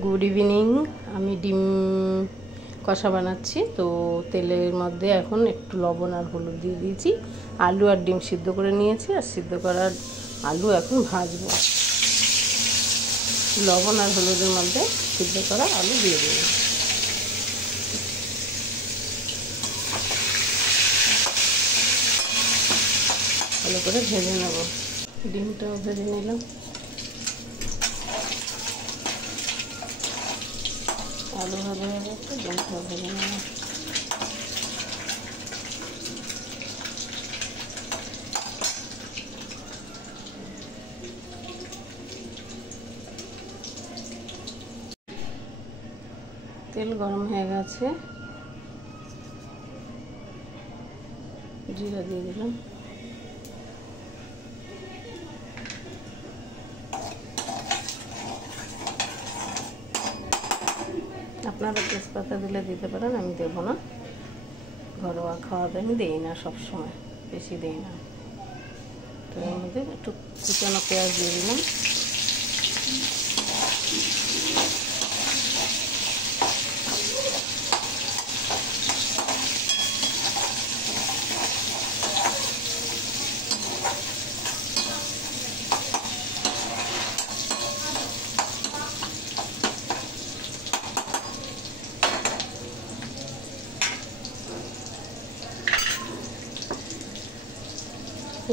Good evening. আমি ডিম কষা বানাচ্ছি। তো তেলের মধ্যে এখন একটু লবণ আর হলুদ দিয়ে দিয়েছি। আলু আর ডিম সিদ্ধ করে নিয়েছি, আর সিদ্ধ করা আলু এখন ভাজবো। লবণ আর হলুদের মধ্যে সিদ্ধ করা আলু দিয়ে দেব। ভালো করে ভেজে নেব। ডিমটাও ভেজে নিলাম। আলু ভাজা হয়ে গেছে, ডিমটাও ভেজে নেব। তেল গরম হয়ে গেছে, জিরা দিয়ে দিলাম। আপনারা তেজপাতা দিলে দিতে পারেন, আমি দেবো না। ঘরোয়া খাওয়াতে আমি দিই না, সবসময় বেশি দিই না। তো এর মধ্যে একটু কুচানো পেঁয়াজ দিয়ে দিলাম।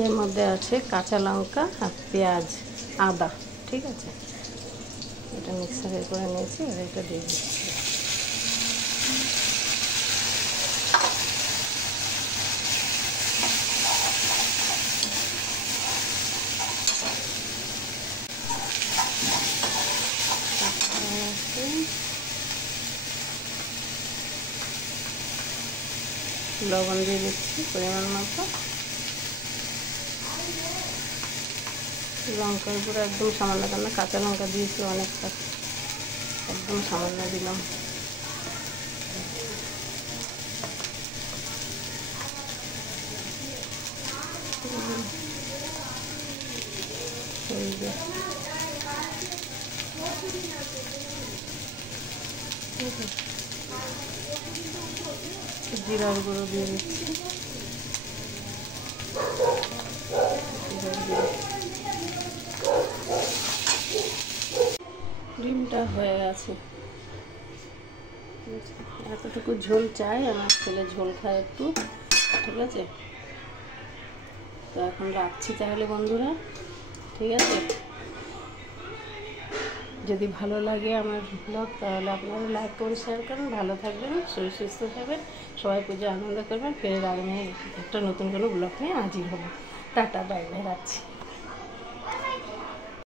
এর মধ্যে আছে কাঁচা লঙ্কা আর পেঁয়াজ, আদা। ঠিক আছে, এটা মিক্সারে করে নিয়েছি, আর এটা দিয়ে দিচ্ছি। লবণ দিয়ে দিচ্ছি পরিমাণ মতো। লঙ্কার গুঁড়ো একদম সামান্য, কেন কাঁচা লঙ্কা দিয়েছি অনেকটা, একদম সামান্য দিলাম। জিরার গুঁড়ো দিয়ে দিচ্ছি। ডিমটা হয়ে গেছে। এতটুকু ঝোল চাই, আমার ছেলে ঝোল খায় একটু। ঠিক আছে, তো এখন রাখছি তাহলে বন্ধুরা। ঠিক আছে, যদি ভালো লাগে আমার ব্লগ, তাহলে আপনারা লাইক করুন, শেয়ার করুন। ভালো থাকবেন, শরীর সুস্থ থাকবেন, সবাই পুজো আনন্দ করবেন। ফের আমি একটা নতুন কোনো ব্লগ নিয়ে হাজির হবো। টাটা, বাই বাই, রাখছি।